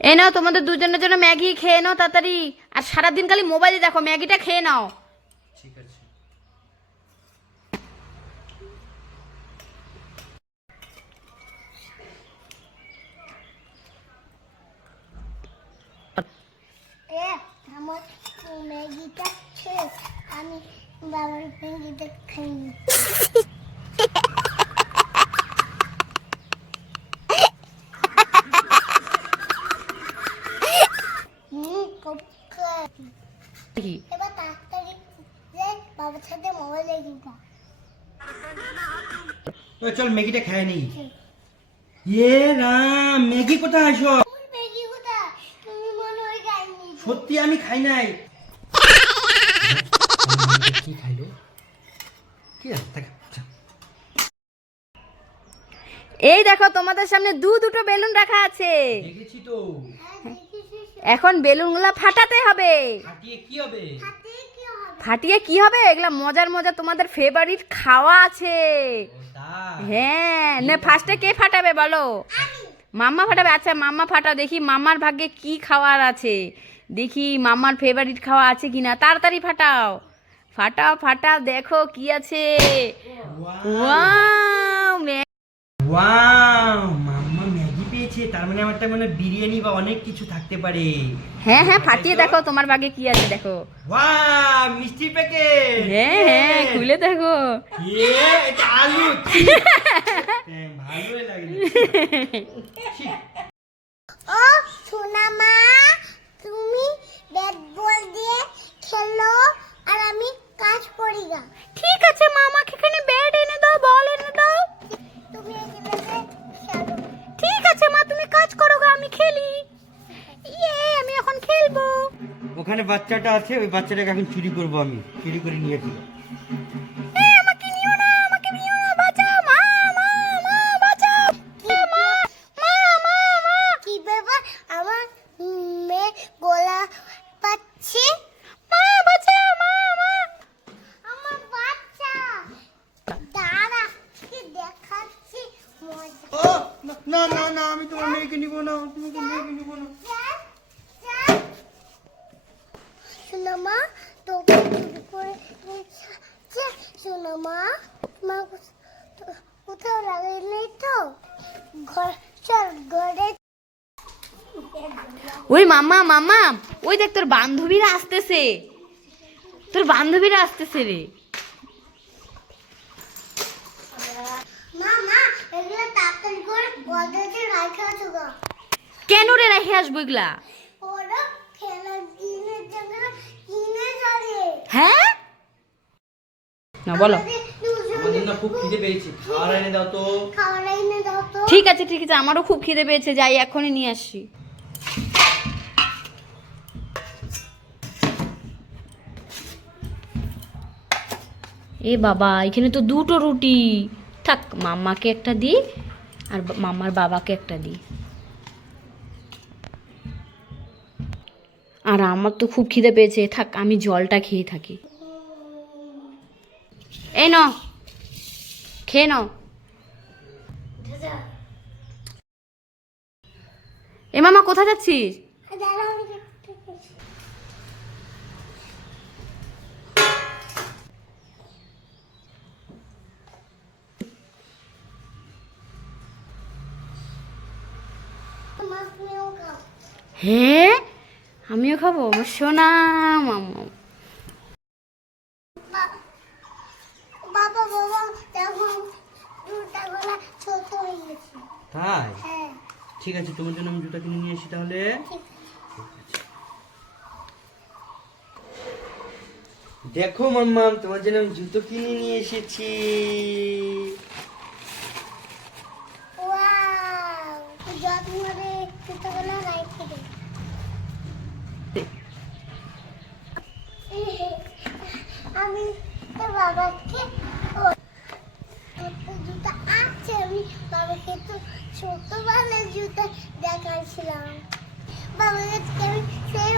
এই নাও তোমাদের দুজনের জন্য ম্যাগি খেয়ে নাও তাড়াতাড়ি। আর সারাদিন খালি মোবাইলে দেখো ম্যাগিটা খেয়ে নাও। ঠিক আছে। এ আমার ম্যাগিটা শেষ আমি বাবার ম্যাগিটা খাইনি হুম খুব খাই। কি? চল ম্যাগিটা খেয়ে নি। এ রাম ম্যাগি কোথায় খাইনি। সত্যি আমি খাই নাই। কি খাইলো? কি আচ্ছা। এই দেখো তোমাদের সামনে দু দুটো বেলুন রাখা আছে। দেখেছি তো। হ্যাঁ এখন বেলুনগুলো ফাটাতে হবে। ফাটিয়ে কি হবে? হাতে ফাটিয়ে কি হবে? এগুলা মজার মজার তোমাদের ফেভারিট খাওয়া আছে। হ্যাঁ নে ফার্স্টে কে ফাটাবে বলো? মাম্মা ফাটাবে? আচ্ছা মাম্মা ফাটাও দেখি মামার ভাগ্যে কি খাওয়ার আছে। দেখি মাম্মার ফেভারিট খাওয়া আছে কিনা। তাড়াতাড়ি ফাটাও। ফাটাও ফাটাও দেখো কি আছে। ওয়াও ওয়াও পেয়েছে তার মানে আমারটা মানে বিরিয়ানি বা অনেক কিছু থাকতে পারে। হ্যাঁ হ্যাঁ ফাটিয়ে দেখো তোমার ভাগ্যে কি আছে দেখো। ওয়াও মিষ্টির প্যাকেট হ্যাঁ হ্যাঁ খুলে দেখো। এ এটা আলু। হ্যাঁ, ভালোই লাগে ও সোনা মা তুমি ব্যাট বল দিয়ে খেলো আর আমি কাজ করি গা। ঠিক আছে মা আমাকে এখানে ব্যাট এনে দাও বল এনে দাও। তুমি এখানে ঠিক আছে তুমি কাজ করো গো আমি খেলি। ইয়ে আমি এখন খেলব। ওখানে বাচ্চাটা আছে ওই বাচ্চাটাকে এখন চুরি করব আমি। চুরি করে নিয়ে আসি আমার আমাকে নিও না আমাকে নিও না বাঁচাও মা মা মা বাঁচাও কি মা মা মা মা কি ব্যাপার আমার মেয়ে গলা পাচ্ছে মা বাঁচাও মা মা আমার বাচ্চা দাঁড়া কি দেখাচ্ছি মজা ও না না না আমি তোমার মেয়েকে নিব না তোমাকে মেয়েকে নিব না। সোনামা তোকে চুরি করে নিচ্ছে সোনামা মা কোথাও লাগাই নেই তো ঘর চল ঘরে। ওই মাম্মা মাম্মা ওই দেখ তোর বান্ধবীরা আসতেছে। তোর বান্ধবীরা আসতেছে রে মা মা এগুলো তাড়াতাড়ি করে গদরেজে রাখা আছে গো কেন রে রেখে আসব এগুলা? হ্যাঁ? না বলো। ঠিক আছে ঠিক আছে আমারও খুব খিদে পেয়েছে যাই এখনই নিয়ে আসি। এ বাবা এখানে তো দুটো রুটি। থাক মাম্মাকে একটা দিই। আর মামার মাম্মার বাবাকে একটা দিই। আর আমার তো খুব খিদে পেয়েছে থাক আমি জলটা খেয়ে থাকি। এই ন খেয়ে নাও। এ মামা কোথায় যাচ্ছিস দাঁড়াও আমি দেখতে পেয়েছি। মা, তুমিও খাও। হ্যাঁ? আমিও খাব। আমার সোনা মামা। বা- বাবা বাবা দেখো দুটা গলা ছোট হয়ে গেছে। তাই? হ্যাঁ। ঠিক আছে তোমার জন্য আমি জুতা কিনে নিয়ে আসি তাহলে। দেখো মাম্মা তোমার জন্য আমি জুতো কিনে নিয়ে এসেছি ওয়াও যত্ন করে দুটো গলা রাখতে দে আমি তো বাবাকে জুতা আছে আমি বাবাকে তো ছোটবেলার জুতা দেখাচ্ছিলাম। বাবাকে আমি সেই